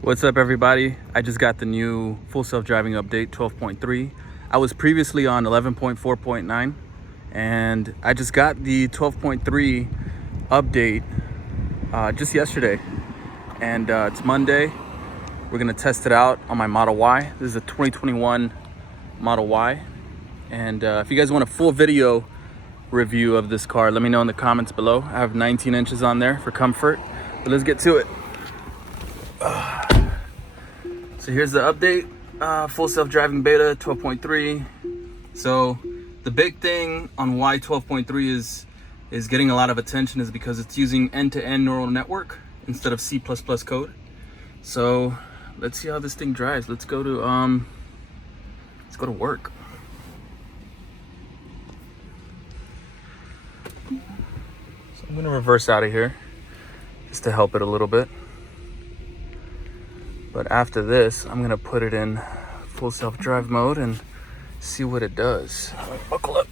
What's up, everybody? I just got the new full self-driving update 12.3. I was previously on 11.4.9 and I just got the 12.3 update just yesterday, and it's Monday. We're gonna test it out on my Model Y. This is a 2021 Model Y, and if you guys want a full video review of this car, let me know in the comments below. I have 19 inches on there for comfort, but let's get to it. So here's the update, full self-driving beta 12.3. So the big thing on why 12.3 is getting a lot of attention is because it's using end-to-end neural network instead of C++ code. So let's see how this thing drives. Let's go to work. So I'm gonna reverse out of here just to help it a little bit. But after this, I'm gonna put it in full self-drive mode and see what it does. All right, buckle up.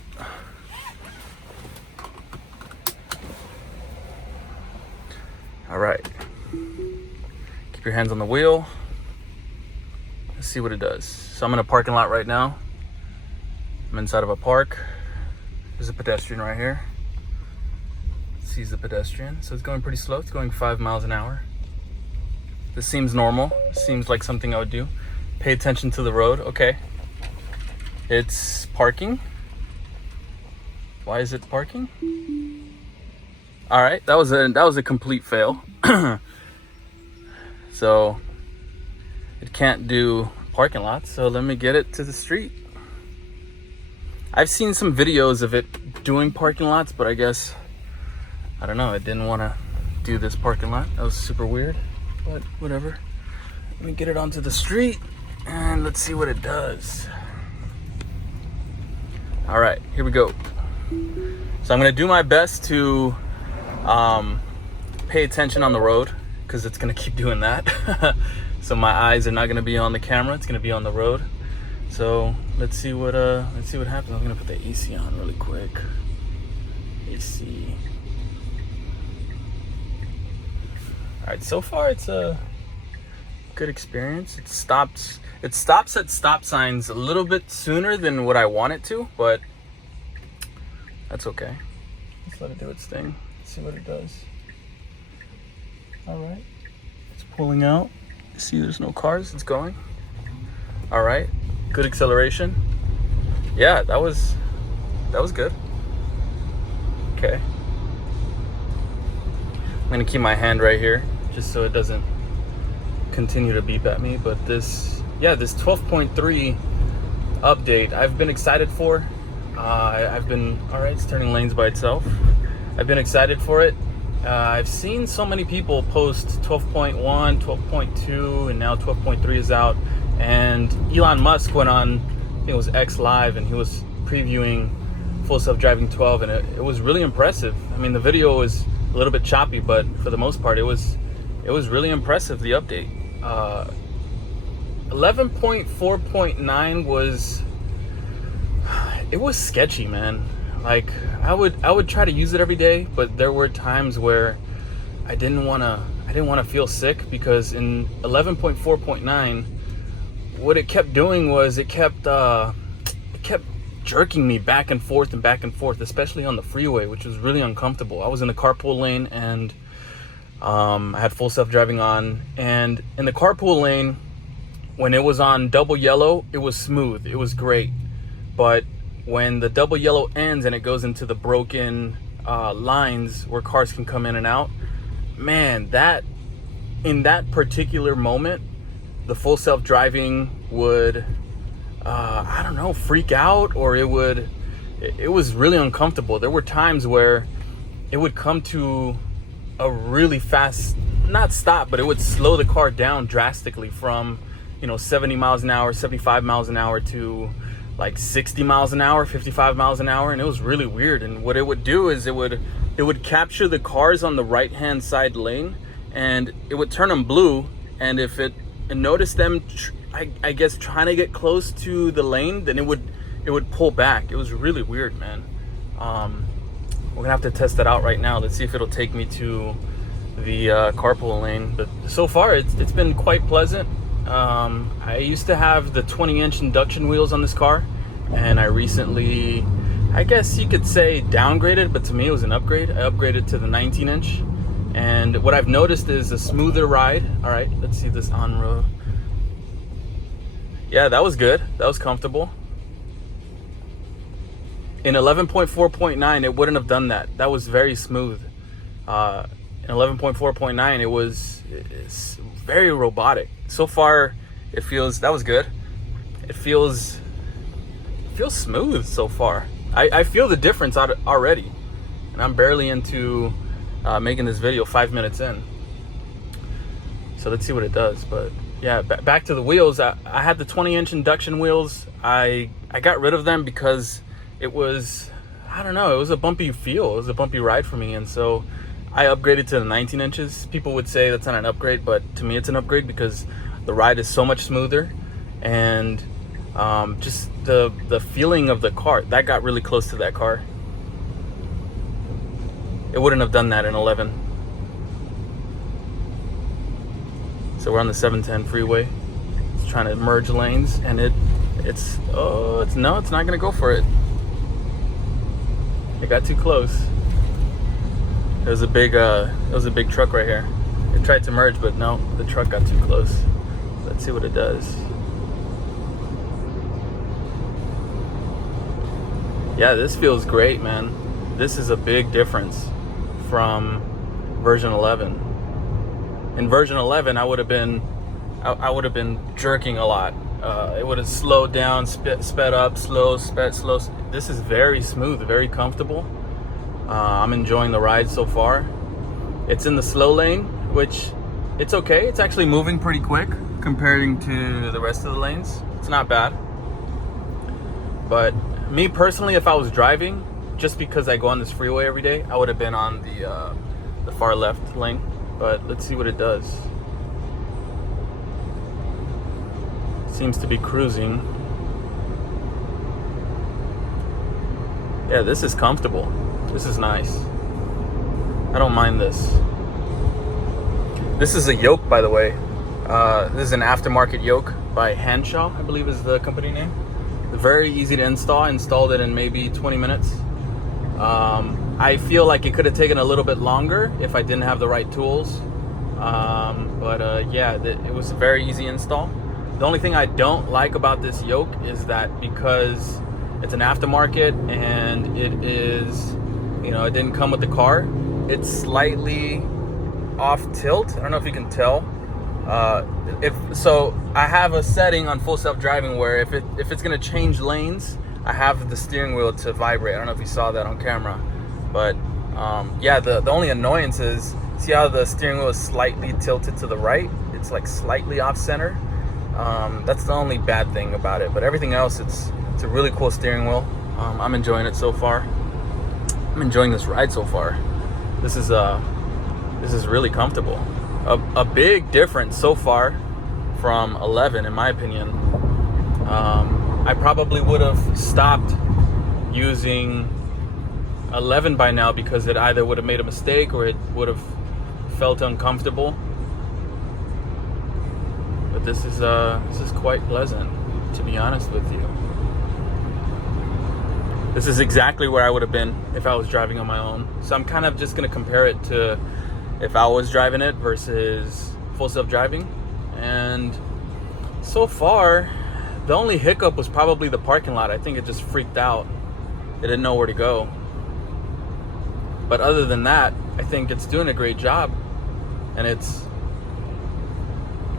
All right, keep your hands on the wheel. Let's see what it does. So I'm in a parking lot right now. I'm inside of a park. There's a pedestrian right here. Sees the pedestrian, so it's going pretty slow. It's going 5 miles an hour. This seems normal. Seems like something I would do. Pay attention to the road. Okay. It's parking. Why is it parking? All right, that was a complete fail. So it can't do parking lots. So let me get it to the street. I've seen some videos of it doing parking lots, but I guess, I don't know, it didn't want to do this parking lot. That was super weird. But whatever. Let me get it onto the street and let's see what it does. All right, here we go. So I'm gonna do my best to pay attention on the road, because it's gonna keep doing that. So my eyes are not gonna be on the camera, it's gonna be on the road. So let's see what happens. I'm gonna put the AC on really quick. AC. All right, so far it's a good experience. It stops at stop signs a little bit sooner than what I want it to, but that's okay. Let's let it do its thing. See what it does. All right, it's pulling out. See, there's no cars. It's going. All right, good acceleration. Yeah, that was good. Okay. I'm gonna keep my hand right here just so it doesn't continue to beep at me. But this 12.3 update I've been excited for. All right, it's turning lanes by itself. I've been excited for it. I've seen so many people post 12.1, 12.2, and now 12.3 is out. And Elon Musk went on, I think it was X Live, and he was previewing full self-driving 12, and it was really impressive. I mean, the video was a little bit choppy, but for the most part, it was really impressive, the update. 11.4.9 was sketchy, man. Like, I would try to use it every day, but there were times where I didn't want to feel sick, because in 11.4.9, what it kept doing was it kept jerking me back and forth, especially on the freeway, which was really uncomfortable. I was in the carpool lane, and I had full self-driving on, and in the carpool lane, when it was on double yellow, it was smooth, it was great. But when the double yellow ends and it goes into the broken lines where cars can come in and out, man, in that particular moment, the full self-driving would I don't know, freak out, or it was really uncomfortable. There were times where it would come to a really fast, not stop, but it would slow the car down drastically from, 70 miles an hour, 75 miles an hour to like 60 miles an hour, 55 miles an hour. And it was really weird. And what it would do is it would capture the cars on the right-hand side lane, and it would turn them blue. And if it noticed them, I guess, trying to get close to the lane, then it would pull back. It was really weird, man. We're gonna have to test that out right now. Let's see if it'll take me to the carpool lane. But so far, it's been quite pleasant. I used to have the 20-inch induction wheels on this car, and I recently, I guess you could say, downgraded, but to me it was an upgrade. I upgraded to the 19-inch, and what I've noticed is a smoother ride. All right, let's see this on road. Yeah, that was good. That was comfortable. In 11.4.9, it wouldn't have done that. That was very smooth. In 11.4.9, it's very robotic. So far, it feels, that was good. It feels smooth so far. I feel the difference already, and I'm barely into making this video 5 minutes in. So let's see what it does. But yeah, back to the wheels. I had the 20-inch induction wheels. I got rid of them because it was, I don't know, it was a bumpy feel. It was a bumpy ride for me, and so I upgraded to the 19 inches. People would say that's not an upgrade, but to me it's an upgrade because the ride is so much smoother, and just the feeling of the car, that got really close to that car. It wouldn't have done that in 11. So we're on the 710 freeway. It's trying to merge lanes, and it's not gonna go for it. It got too close. It was a big truck right here. It tried to merge, but no, the truck got too close. Let's see what it does. Yeah, this feels great, man. This is a big difference from version 11. In version 11, I would have been jerking a lot. It would have slowed down, sped up, slow. This is very smooth, very comfortable. I'm enjoying the ride so far. It's in the slow lane, which it's okay. It's actually moving pretty quick comparing to the rest of the lanes. It's not bad. But me personally, if I was driving, just because I go on this freeway every day, I would have been on the far left lane. But let's see what it does. Seems to be cruising. Yeah, this is comfortable. This is nice. I don't mind this. This is a yoke, by the way. This is an aftermarket yoke by Hanshaw, I believe is the company name. Very easy to install. I installed it in maybe 20 minutes. I feel like it could have taken a little bit longer if I didn't have the right tools. Yeah, it was a very easy install. The only thing I don't like about this yoke is that because it's an aftermarket and it is, it didn't come with the car, it's slightly off tilt. I don't know if you can tell. I have a setting on full self-driving where if it's gonna change lanes, I have the steering wheel to vibrate. I don't know if you saw that on camera, but yeah, the only annoyance is, see how the steering wheel is slightly tilted to the right? It's like slightly off center. That's the only bad thing about it, but everything else, it's a really cool steering wheel. I'm enjoying it so far. I'm enjoying this ride so far. This is really comfortable. A big difference so far from 11, in my opinion. I probably would have stopped using 11 by now because it either would have made a mistake or it would have felt uncomfortable. But this is quite pleasant, to be honest with you. This is exactly where I would have been if I was driving on my own. So I'm kind of just gonna compare it to if I was driving it versus full self-driving. And so far, the only hiccup was probably the parking lot. I think it just freaked out. It didn't know where to go. But other than that, I think it's doing a great job. And it's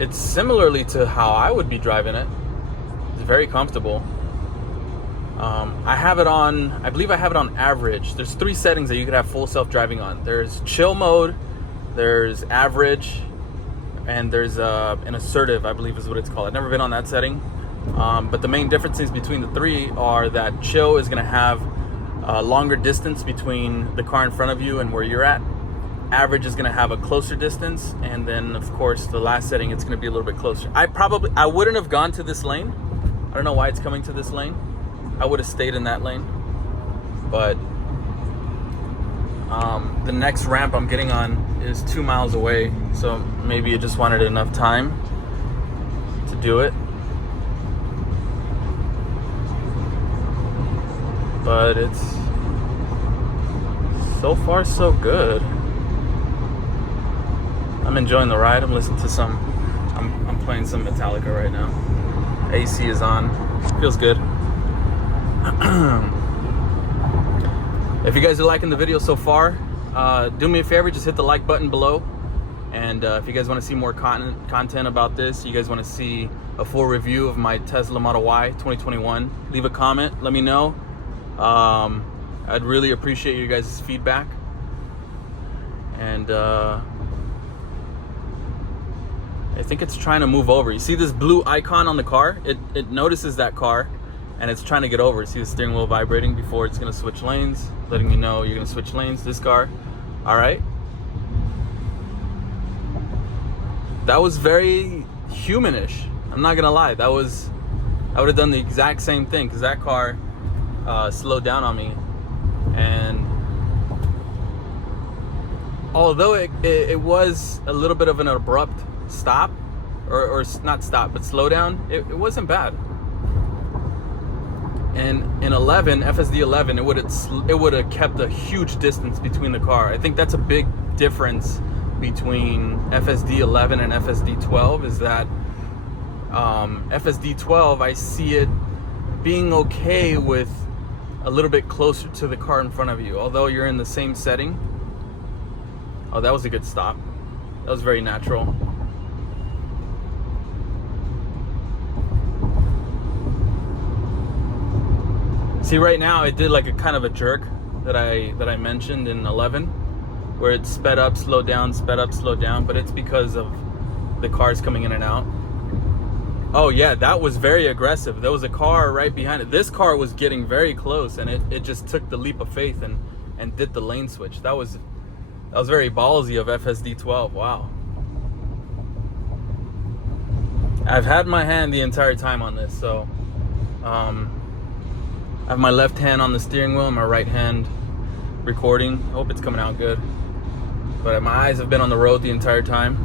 similarly to how I would be driving it. It's very comfortable. I believe I have it on average. There's 3 settings that you could have full self-driving on. There's chill mode, there's average, and there's an assertive, I believe is what it's called. I've never been on that setting. But the main differences between the 3 are that chill is gonna have a longer distance between the car in front of you and where you're at. Average is gonna have a closer distance, and then of course the last setting, it's gonna be a little bit closer. I wouldn't have gone to this lane. I don't know why it's coming to this lane. I would have stayed in that lane. But the next ramp I'm getting on is 2 miles away, so maybe it just wanted enough time to do it. But it's so far so good. I'm enjoying the ride. I'm listening to I'm playing some Metallica right now. AC is on. Feels good. If you guys are liking the video so far, do me a favor, just hit the like button below. And if you guys want to see more content about this, you guys want to see a full review of my Tesla Model Y 2021, leave a comment, let me know. I'd really appreciate your guys' feedback. And I think it's trying to move over. You see this blue icon on the car? It notices that car and it's trying to get over. See the steering wheel vibrating before it's gonna switch lanes, letting you know you're gonna switch lanes, this car. All right. That was very humanish. I'm not gonna lie. I would have done the exact same thing, because that car slowed down on me. And although it was a little bit of an abrupt stop, or not stop, but slow down, it wasn't bad. And in FSD11, it would have kept a huge distance between the car. I think that's a big difference between FSD11 and FSD12, is that FSD12, I see it being okay with a little bit closer to the car in front of you, although you're in the same setting. Oh, that was a good stop. That was very natural. See, right now it did like a kind of a jerk that I mentioned in 11, where it sped up, slowed down, sped up, slowed down, but it's because of the cars coming in and out. Oh yeah, that was very aggressive. There was a car right behind it. This car was getting very close, and it just took the leap of faith and did the lane switch. That was very ballsy of FSD12. Wow. I've had my hand the entire time on this, so I have my left hand on the steering wheel and my right hand recording. I hope it's coming out good. But my eyes have been on the road the entire time.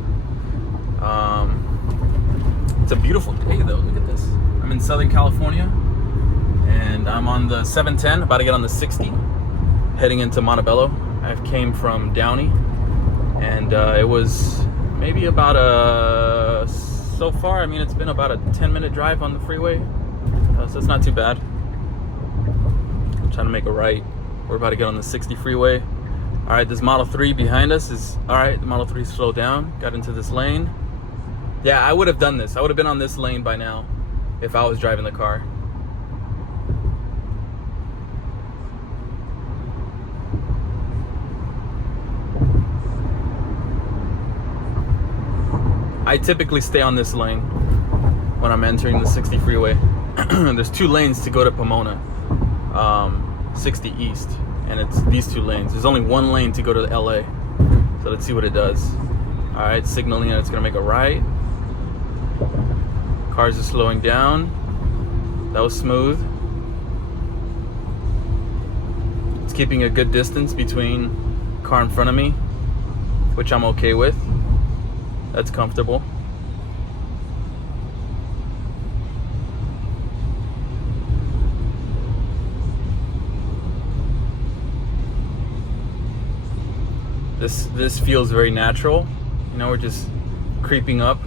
It's a beautiful day though, look at this. I'm in Southern California and I'm on the 710, about to get on the 60, heading into Montebello. I came from Downey, and it was maybe about so far, I mean, it's been about a 10-minute drive on the freeway, so it's not too bad. Trying to make a right. We're about to get on the 60 freeway. All right, this Model 3 behind us is, all right, the Model 3 slowed down, got into this lane. Yeah, I would have done this. I would have been on this lane by now if I was driving the car. I typically stay on this lane when I'm entering the 60 freeway. There's 2 lanes to go to Pomona. 60 East, and it's these 2 lanes. There's only 1 lane to go to LA. So let's see what it does. All right, signaling that it's gonna make a right. Cars are slowing down. That was smooth. It's keeping a good distance between car in front of me, which I'm okay with. That's comfortable. This feels very natural. You know, we're just creeping up,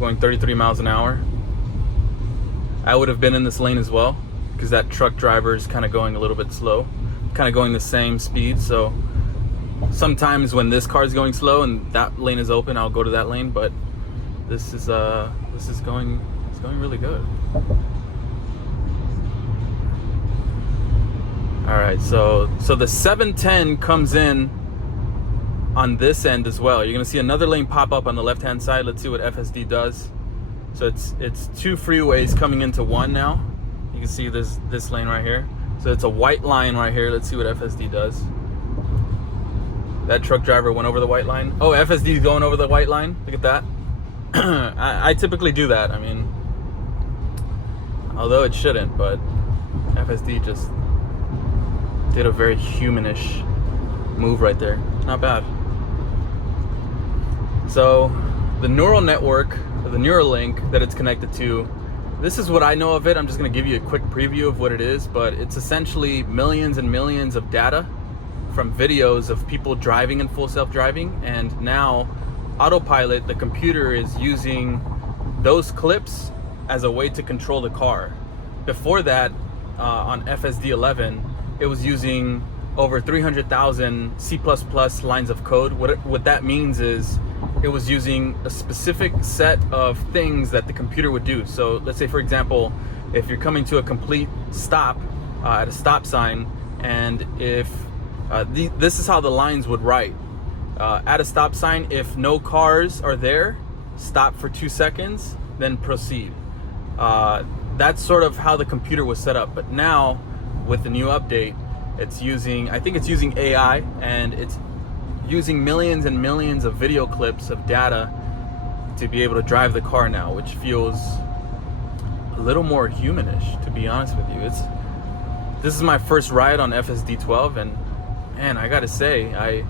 going 33 miles an hour. I would have been in this lane as well, because that truck driver is kind of going a little bit slow, kind of going the same speed. So sometimes when this car is going slow and that lane is open, I'll go to that lane. But this is going really good. All right, so the 710 comes in on this end as well. You're gonna see another lane pop up on the left hand side. Let's see what FSD does. So it's 2 freeways coming into 1 now. You can see this lane right here. So it's a white line right here. Let's see what FSD does. That truck driver went over the white line. Oh, FSD is going over the white line. Look at that. I typically do that. I mean, although it shouldn't, but FSD just did a very humanish move right there. Not bad. So the neural network, the Neuralink that it's connected to, this is what I know of it. I'm just going to give you a quick preview of what it is, but it's essentially millions and millions of data from videos of people driving in full self-driving, and now autopilot, the computer, is using those clips as a way to control the car. Before that, on FSD11, it was using over 300,000 C++ lines of code. What that means is it was using a specific set of things that the computer would do. So let's say, for example, if you're coming to a complete stop at a stop sign, and if this is how the lines would write. At a stop sign, if no cars are there, stop for 2 seconds, then proceed. That's sort of how the computer was set up. But now, with the new update, it's using, I think it's using AI, and it's using millions and millions of video clips of data to be able to drive the car now, which feels a little more humanish, to be honest with you. This is my first ride on FSD12, and man, I gotta say,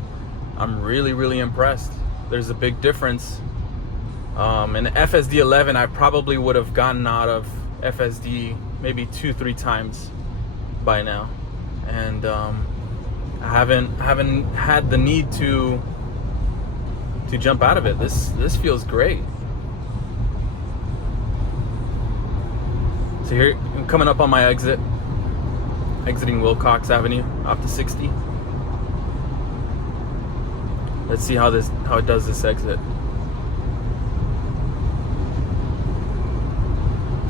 I'm really, really impressed. There's a big difference. In FSD11, I probably would have gotten out of FSD maybe 2-3 times by now, and I haven't had the need to jump out of it. This feels great. So here, I'm coming up on my exit, exiting Wilcox Avenue off the 60. Let's see how it does this exit.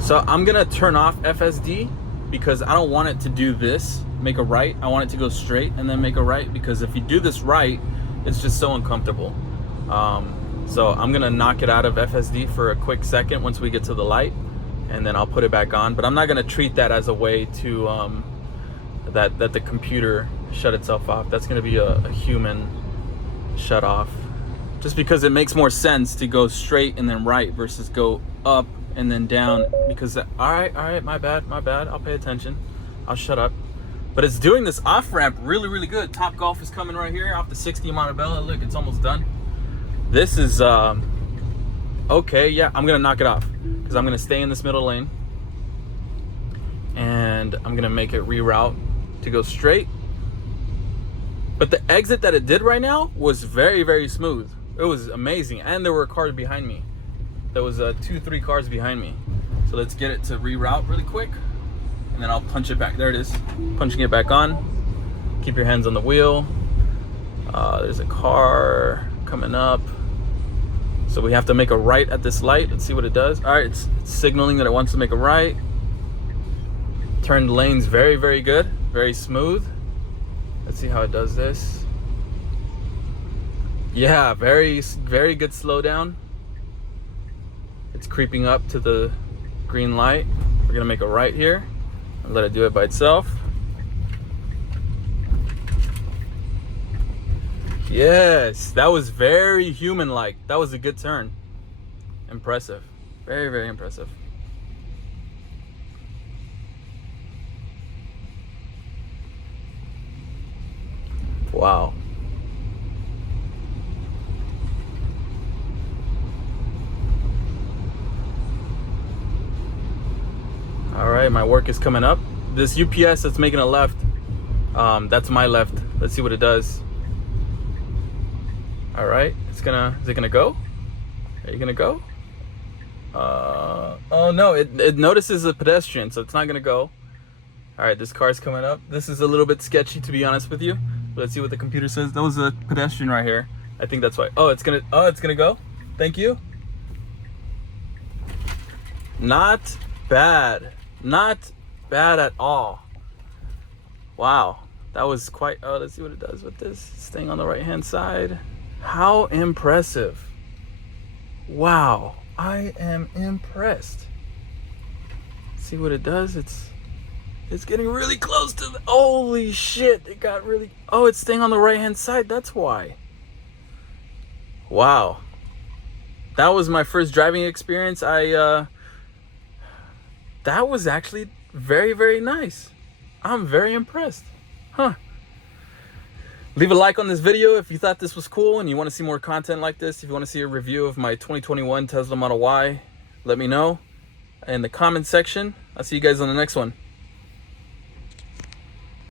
So I'm gonna turn off FSD because I don't want it to do this, make a right. I want it to go straight and then make a right, because if you do this right, it's just so uncomfortable. So I'm gonna knock it out of FSD for a quick second once we get to the light, and then I'll put it back on. But I'm not gonna treat that as a way to that the computer shut itself off. That's gonna be a human shut off, just because it makes more sense to go straight and then right versus go up and then down. Because all right, my bad, I'll pay attention, I'll shut up. But it's doing this off ramp really, really good. Top Golf is coming right here off the 60 Montebello. Look, it's almost done. This is okay. Yeah, I'm gonna knock it off because I'm gonna stay in this middle lane, and I'm gonna make it reroute to go straight. But the exit that it did right now was very, very smooth. It was amazing, and there were cars behind me. There was 2-3 cars behind me. So let's get it to reroute really quick, and then I'll punch it back. There it is, punching it back on. Keep your hands on the wheel. There's a car coming up, so we have to make a right at this light. Let's see what it does. All right, it's signaling that it wants to make a right. Turned lanes very, very good, very smooth. Let's see how it does this. Yeah, very, very good slowdown. It's creeping up to the green light. We're gonna make a right here and let it do it by itself. Yes, that was very human-like. That was a good turn. Impressive. Very, very impressive. Wow. All right, my work is coming up. This UPS that's making a left, that's my left. Let's see what it does. All right, is it gonna go? Are you gonna go? Oh no, it notices a pedestrian, so it's not gonna go. All right, this car's coming up. This is a little bit sketchy, to be honest with you. Let's see what the computer says. That was a pedestrian right here. I think that's why. Oh, it's gonna go. Thank you. Not bad. Not bad at all. Wow, that was quite. Oh, let's see what it does with this. Staying on the right hand side. How impressive. Wow, I am impressed. See what it does. It's getting really close to the, holy shit, it got really, oh, it's staying on the right hand side, that's why. Wow. That was my first driving experience. That was actually very, very nice. I'm very impressed. Huh. Leave a like on this video if you thought this was cool and you want to see more content like this. If you want to see a review of my 2021 Tesla Model Y, let me know in the comment section. I'll see you guys on the next one.